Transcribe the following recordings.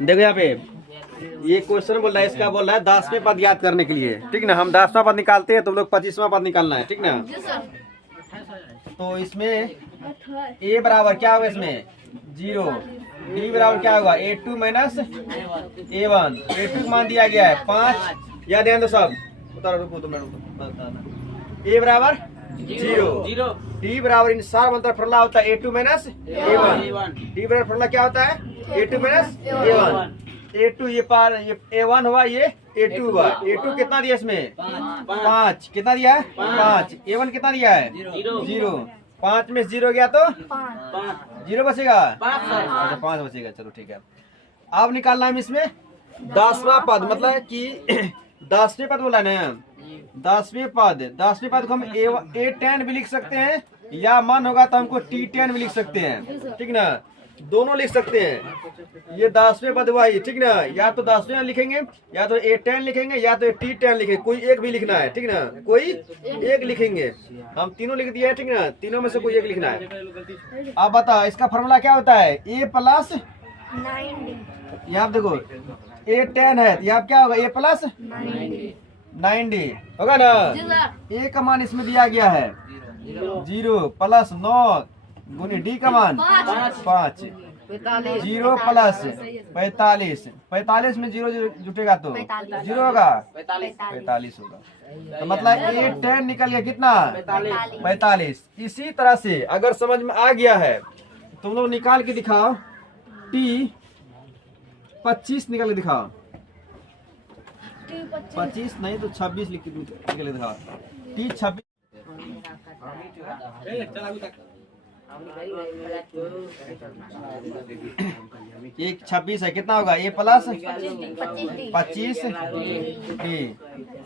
देखो यहाँ पे ये क्वेश्चन बोल रहा है, इसका बोल रहा है 10वें पद याद करने के लिए, ठीक ना। हम 10वां पद निकालते हैं, तुम लोग 25वां पद निकालना है, ठीक ना। तो इसमें a बराबर क्या होगा, इसमें 0, d बराबर क्या होगा a2 माइनस a1। a2 मान दिया गया है 5, या ध्यान दो सब, उतारो रुको तो मैं a बराबर 0, d बराबर इन सार मंत्र फॉर्मूला होता है a2 माइनस a1, d बराबर फॉर्मूला क्या होता है a2 माइनस a1। a2 ये पार, ये a1 हुआ, ये a2 हुआ। a2 कितना दिया इसमें 5, कितना दिया है 5। a1 कितना दिया है 0, 5 में 0 गया तो 0 बचेगा, अच्छा 5 बचेगा, चलो ठीक है। अब निकालना है इसमें 10वां पद, मतलब कि 10वें पद बोला ना, 10वें पद को हम a10 भी लिख सकते हैं, या मन होगा तो हमको t10 भी लिख सकते हैं, ठीक ना। दोनों लिख सकते हैं। ये 10वें पद हुआ, ठीक ना। या तो 10वें लिखेंगे, या तो a10 लिखेंगे, या तो t10 लिखेंगे, कोई एक भी लिखना है, ठीक ना। कोई एक लिखेंगे, हम तीनों लिख दिए, ठीक ना। तीनों में से कोई एक लिखना है। अब बताओ इसका फॉर्मूला क्या होता है a प्लस 9d। यहाँ देखो a10 है, यहाँ क्या होगा a प्लस 9d होगा ना। a का मान इसमें दिया गया है 0 प्लस 9 गुनी डी का मान 5, 0 प्लस 45, 45 में 0 जुटेगा तो 0 होगा, 45 होगा। तो मतलब a10 निकल गया कितना 45। इसी तरह से अगर समझ में आ गया है, तुम लोग निकाल के दिखाओ t25 निकाल के दिखाओ, 25 नहीं तो 26 निकल के दिखाओ। t26 एक 26 है, कितना होगा a प्लस 25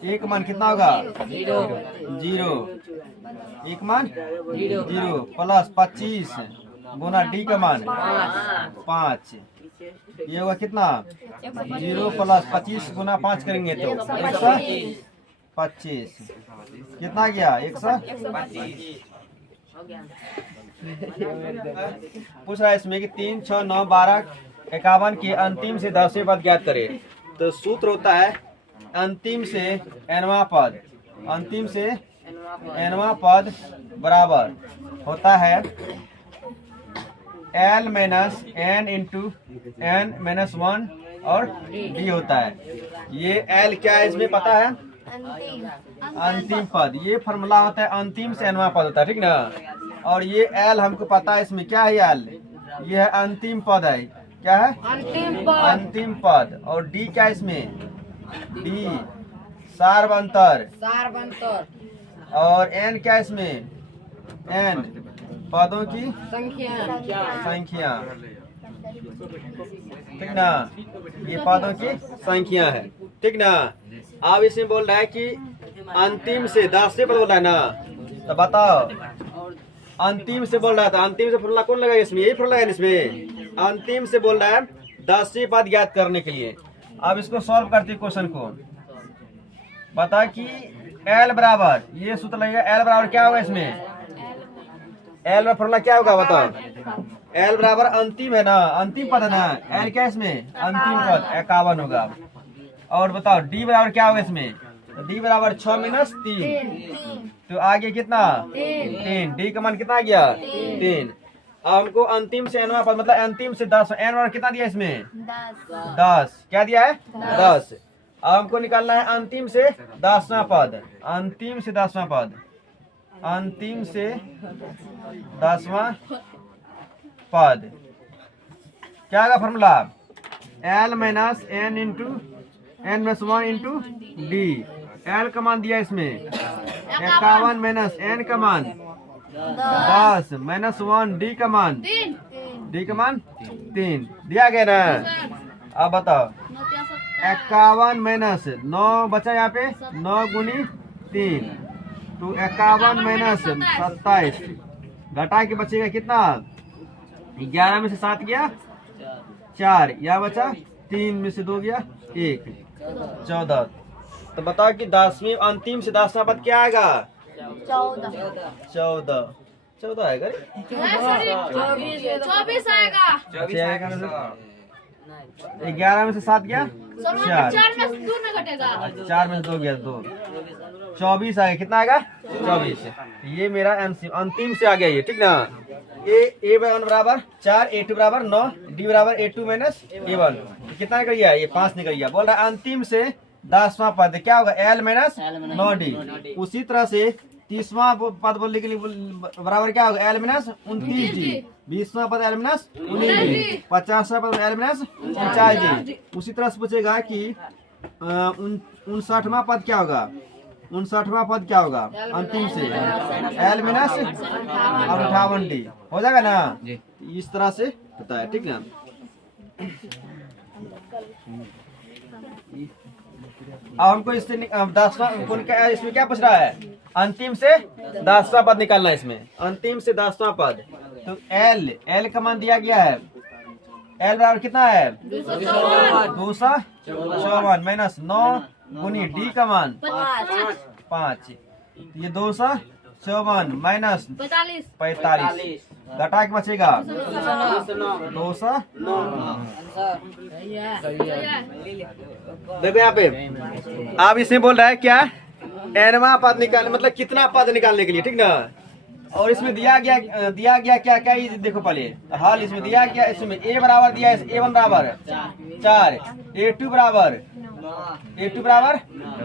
एक मान कितना होगा 0, एक मान 0 प्लस 25 गुना d का मान 5, ये होगा कितना 0 प्लस 25 गुना 5 करेंगे तो 125, कितना गया 125। पूछ रहा है इसमें कि 3, 6, 9, 12, 51 के अंतिम से 10वें पद ज्ञात करें। तो सूत्र होता है अंतिम से nवां पद, अंतिम से nवां पद बराबर होता है l minus n into n minus 1 और d होता है। ये l क्या है इसमें पता है, अंतिम पद। ये फॉर्मूला होता है अंतिम से nवां पद होता है, ठीक ना। और ये l हमको पता है इसमें क्या है l, ये है अंतिम पद है, क्या है अंतिम पद। और d क्या है इसमें d सार्वंतर, और n क्या है इसमें n पदों की संख्या, ठीक ना। ये पदों की संख्या है, ठीक ना। अब इसमें बोल रहा है कि अंतिम से 10वें पद बोल रहा है ना, तो बताओ अंतिम से बोल रहा था, अंतिम से फॉर्मूला कौन लगाएगा इसमें, यही फॉर्मूला है इसमें। अंतिम से बोल रहा है 10वें पद ज्ञात करने के लिए। अब इसको सॉल्व करते हैं क्वेश्चन को। बता कि l बराबर, ये सूत्र लगेगा l बराबर क्या होगा इसमें, l का फॉर्मूला क्या होगा बताओ। l बराबर अंतिम है ना, अंतिम पद है ना, l क्या है इसमें अंतिम पद 51 होगा। और बताओ d बराबर क्या होगा इसमें, d बराबर 6 माइनस 3, तो आगे कितना 3, d का मान कितना आ गया 3। अब हमको अंतिम से nवां पद, मतलब अंतिम से 10, n बराबर कितना दिया इसमें 10, क्या दिया है 10। अब हमको निकालना है अंतिम से 10वां पद, अंतिम से 10वां पद, अंतिम से 10वां पद क्या होगा formula l minus n into n minus 1 into d। l का मान दिया इसमें 51 माइनस n का मान 10 माइनस 1 d का मान 3 दिया गया ना। अब बताओ 51 माइनस 9 बचा यहाँ पे 9 गुनी 3, तो 51 माइनस 27 घटा के बचेगा कितना 11 में से 7 गया 4, यहाँ बचा 3 में से 2 गया 1, 14। तो बताओ कि 10वीं अंतिम से 10वां पद क्या आएगा 14 आएगा, 24 आएगा। 11 में से 7 गया 4, 4 में से 2 न घटेगा। 4 में से 2 गया 2, 24 आ गया। कितना आएगा 24। ये मेरा अंतिम से आ गया ये, ठीक ना। A1 बराबर 4, A2 बराबर 9, D बराबर A2 माइनस A1। कितना निकल गया ये 5 निकल गया। बोल रहा अंतिम से 10वां पद क्या होगा L माइनस 9D। उसी तरह से 30वां पद बोलने के लिए बराबर क्या होगा L माइनस 29D। 20वां पद L माइनस 19D। 50वां पद L माइनस 49D। उसी तरह से पूछेगा कि 59वां पद क्या होगा। 59वां पद क्या होगा अंतिम से L माइनस 58D हो जाएगा ना। इस तरह से होता है, ठीक ना। अब हमको इससे 10वां इसमें क्या पूछ रहा है, अंतिम से 10वां पद निकालना है। इसमें अंतिम से 10वां पद, तो L का मान दिया गया है। L बराबर कितना है 254 माइनस 9 गुनी D का मान 5। ये 254 माइनस 45 घटा के बचेगा 209। देखो यहाँ पे आप इसमें बोल रहा है क्या nवां पद निकालने, मतलब कितना पद निकालने के लिए, ठीक ना। और इसमें दिया गया क्या क्या ये देखो पहले हाल। इसमें दिया गया, इसमें A बराबर दिया है A1 बराबर 4, A2 बराबर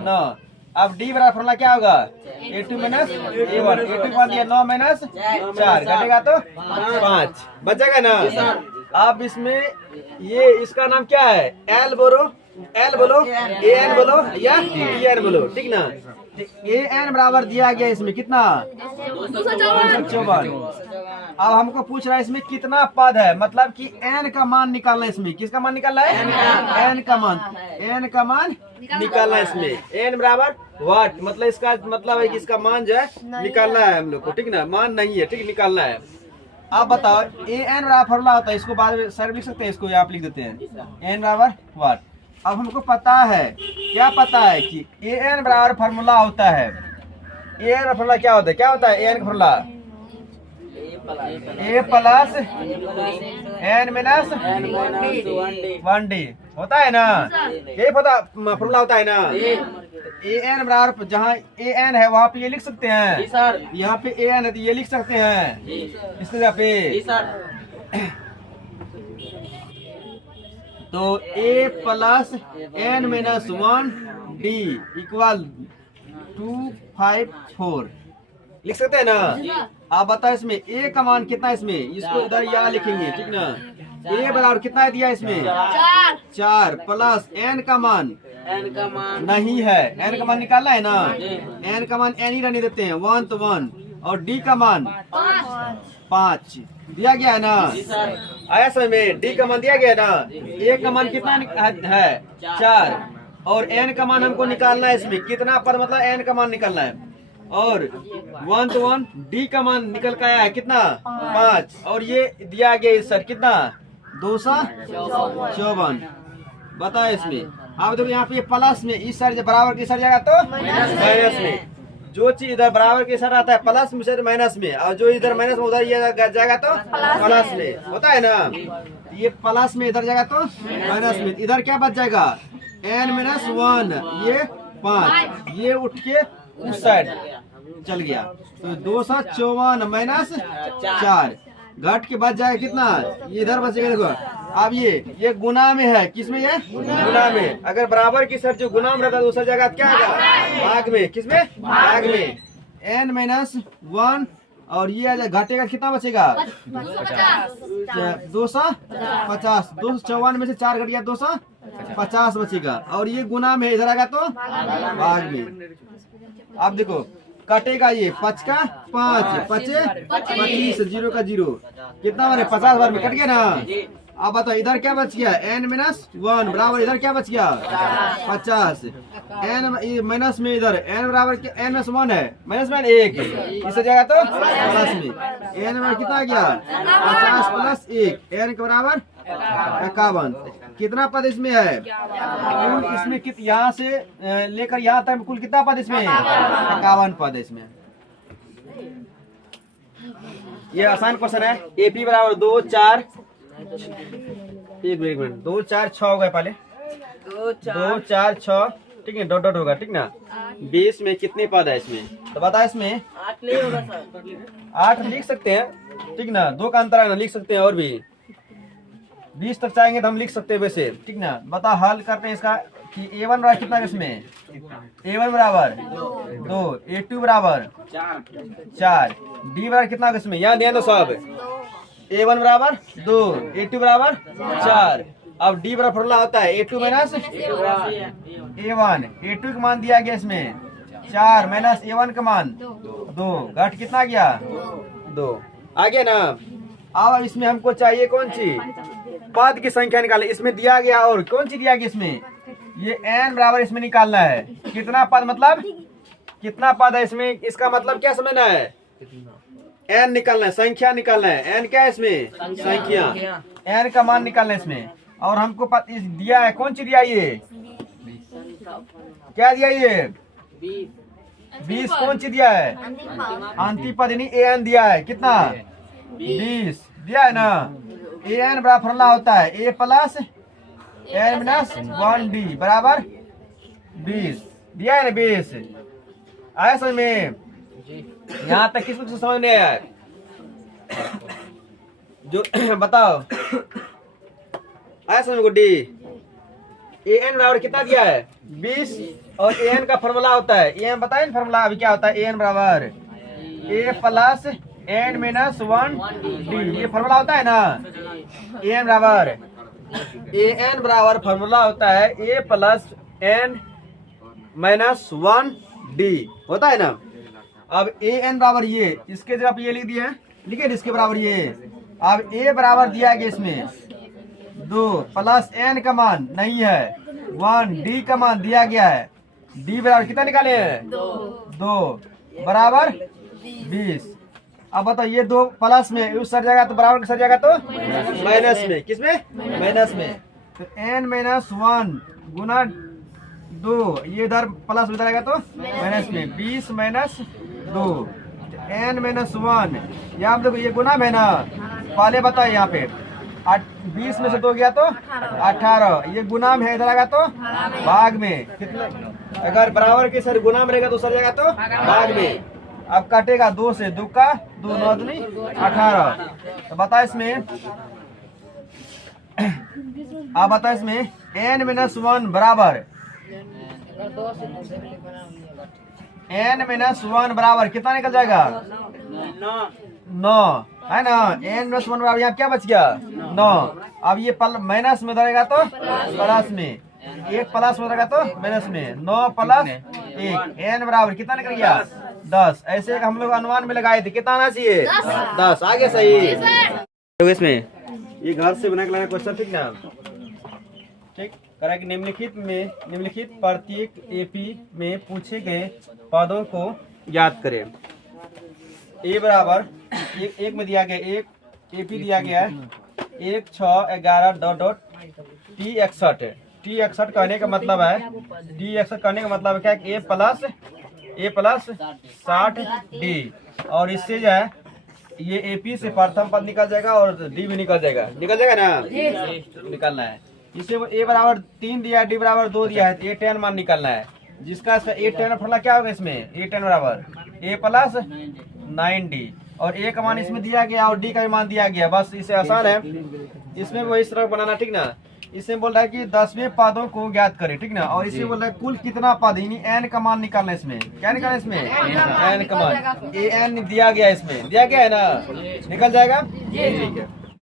9। अब D बराबर फॉर्मूला क्या होगा A2 माइनस A1। A2 मान दिया 9 माइनस 4 घटेगा तो 5 बचेगा ना। अब इसमें ये इसका नाम क्या है L बोलो AN बोलो या TN बोलो, ठीक ना। AN बराबर दिया गया इसमें कितना 254। अब हमको पूछ रहा है इसमें कितना पद है, मतलब कि n का मान निकालना है। इसमें किसका मान निकालना है n का मान निकालना है। इसमें n बराबर वाट, मतलब इसका मतलब है कि इसका मान जो है निकालना है हम लोग को, ठीक ना। मान नहीं है, ठीक, निकालना है। आप बताओ AN बराबर फॉर्मूला होता है, इसको बाद में सर लिख सकते हैं, इसको आप लिख देते हैं n बराबर वाट। अब हमको पता है, क्या पता है कि AN बराबर फॉर्मूला होता है। AN का फॉर्मूला क्या होता है AN का formula A plus N minus 1D होता है ना। यही फॉर्मूला होता है ना। AN बराबर जहाँ AN है वहाँ पे ये लिख सकते हैं, यहाँ पे AN है तो ये लिख सकते हैं इस जगह पे। तो A plus N minus 1D equal 254 लिख सकते हैं ना। आप बताओ इसमें A का मान कितना है, इसमें इसको इधर यहाँ लिखेंगे, ठीक ना। A बराबर कितना है दिया इसमें 4 प्लस N का मान नहीं है, N का मान निकालना है ना। N का मान N ही रहने देते हैं 1 तो 1, और D का मान 5 दिया गया है ना। आया समझ में, D का मान दिया गया है ना। A का मान कितना है 4, और N का मान हमको निकालना है। इसमें कितना पर मतलब N का मान निकालना है, और 1 तो 1 D का मान निकल के आया है कितना 5, और ये दिया गया इस सर कितना 254। बताओ इसमें आप देखो यहाँ पे प्लस में इस साइड बराबर के साइड जाएगा तो माइनस में। जो चीज इधर बराबर के साथ आता है प्लस में से माइनस में, और जो इधर माइनस में उधर ये जाएगा तो प्लस में, होता है ना। ये प्लस में इधर जाएगा तो माइनस में, इधर क्या बच जाएगा N माइनस 1, ये 5, ये उठ के उस साइड चल गया। तो 254 माइनस 4 घट के बच जाएगा कितना, ये इधर बचेगा। देखो अब ये गुना में है, किसमें ये गुना में। अगर बराबर की सर जो गुना में रहता है दूसरा जगह क्या आएगा भाग में, किसमें भाग में। N माइनस 1 और ये घटेगा कितना बचेगा 250। 254 में से 4 घट गया 250 बचेगा, और ये गुना में इधर आएगा तो भाग में। अब देखो कटेगा ये 5 का 5 पचे 25, 0 का 0 कितना बने 50 बार में कट गया ना। अब बताओ इधर क्या बच गया N माइनस 1 बराबर इधर क्या बच गया 50। N माइनस में इधर N बराबर N माइनस 1 है, माइनस में 1 इस जगह तो प्लस में N बराबर कितना गया 50 प्लस 1 N के बराबर 51। कितना पद इसमें है कुल, इसमें यहाँ से लेकर यहाँ तक कुल कितना पद इसमें 51 पद है इसमें। ये आसान क्वेश्चन है। AP बराबर 2 4 एक मिनट 2 4 6 हो गए पहले, 2 4 6, ठीक है, डॉट डॉट होगा, ठीक ना। 20 में कितने पद है इसमें, तो बता। इसमें 8 नहीं होगा सर, 8 लिख सकते हैं, ठीक ना, 2 का अंतर है ना, लिख सकते हैं। और भी 20 तक चाहेंगे तो हम लिख सकते हैं वैसे, ठीक ना। बता, हल करते हैं इसका कि A1 बराबर कितना है इसमें, A1 बराबर 2, A2 बराबर 4, D बराबर कितना है इसमें, यहाँ दिया तो सब। A1 बराबर 2, A2 बराबर 4। अब D बराबर फॉर्मूला होता है A2 माइनस A1। A2 का मान दिया गया इसमें 4 माइनस A1 का मान 2, घट कितना गया 2, आ गया ना। अब इसमें हमको चाहिए कौन सी, पद की संख्या निकाले। इसमें दिया गया और कौन सी दिया गया इसमें, ये n बराबर इसमें निकालना है। कितना पद मतलब कितना पद है इसमें, इसका मतलब क्या समझना है, n निकालना है, संख्या निकालना है। n क्या है इसमें, संख्या, n का मान निकालना है इसमें। और हमको दिया है कौन सी दिया, ये क्या दिया, ये 20 कौन सी दिया है, अंतिम पद यानी an दिया है। कितना 20 दिया है ना। an बराबर फॉर्मूला होता है a plus n minus 1d बराबर 20, दिया है ना 20। आया समझ में, यहाँ तक किसको समझ नहीं आया जो बताओ, आया समझ को। डी an बराबर कितना दिया है 20, और an का फॉर्मूला होता है, an बताए ना फॉर्मूला अभी क्या होता है, an बराबर a plus n minus 1d, ये फॉर्मूला होता है ना। an बराबर an बराबर फॉर्मूला होता है a plus n minus 1d होता है ना। अब an बराबर ये, इसके जगह पे ये लिख दिए हैं, लिखे इसके बराबर ये। अब a बराबर दिया गया इसमें 2 प्लस n का मान नहीं है 1, d का मान दिया गया है। d बराबर कितना निकाले हैं 2 बराबर 20। अब बताओ ये 2 प्लस में उस सर जाएगा तो बराबर सर जाएगा तो माइनस में, किसमें माइनस में। तो n माइनस 1 गुना 2, ये इधर प्लस उधर आएगा तो माइनस में, 20 माइनस 2, n माइनस 1। यहाँ देखो ये गुना है ना, पहले बताओ यहाँ पे 20 में से 2 गया तो 18, ये गुना में है, इधर आएगा तो भाग में। कितना, अगर बराबर के सर गुना में रहेगा तो सर जाएगा तो भाग में। अब काटेगा 2 से, 2 का 2 9 दूनी 18। तो बता इसमें, अब बता इसमें n माइनस 1 बराबर n माइनस 1 बराबर कितना निकल जाएगा 9 है ना। n माइनस 1 बराबर यहाँ क्या बच गया 9। अब ये माइनस में रहेगा तो प्लस में, 1 प्लस में रहेगा तो माइनस में, 9 प्लस 1, n बराबर कितना निकल गया 10। ऐसे हम लोग अनुमान में लगाए थे, कितना आना चाहिए 10। आगे सही। तो इसमें ये घर से बना के लाना क्वेश्चन, ठीक ना, ठीक करा कि निम्नलिखित प्रत्येक एपी में पूछे गए पदों को याद करें। ए बराबर एक में दिया गया, एक एपी दिया गया है 1 6 11 डॉट डॉट टी 61 कहने का मतलब है, टी 61 कहने का मतलब है क्या, ए प्लस 60 डी। और इससे जो है ये एपी से प्रथम पद निकल जाएगा और डी भी निकल जाएगा ना, निकलना है। इसे ए बराबर 3 दिया है, डी बराबर 2 दिया है, तो ए 10 मान निकलना है। जिसका ए 10 फॉर्मूला क्या होगा इसमें, ए 10 बराबर ए प्लस 9d, और ए का मान इसमें दिया गया और डी का भी मान दिया गया। बस इसे आसान है, इसमें वो इस तरह बनाना, ठीक ना। इसमें बोल रहा है कि 10वें पदों को ज्ञात करें, ठीक ना। और इसे बोल रहा है कुल कितना पद, यानी एन का मान निकालना है। इसमें क्या निकालना है, इसमें एन का मान, ए एन दिया गया, इसमें दिया गया है ना, निकल जाएगा। ठीक है।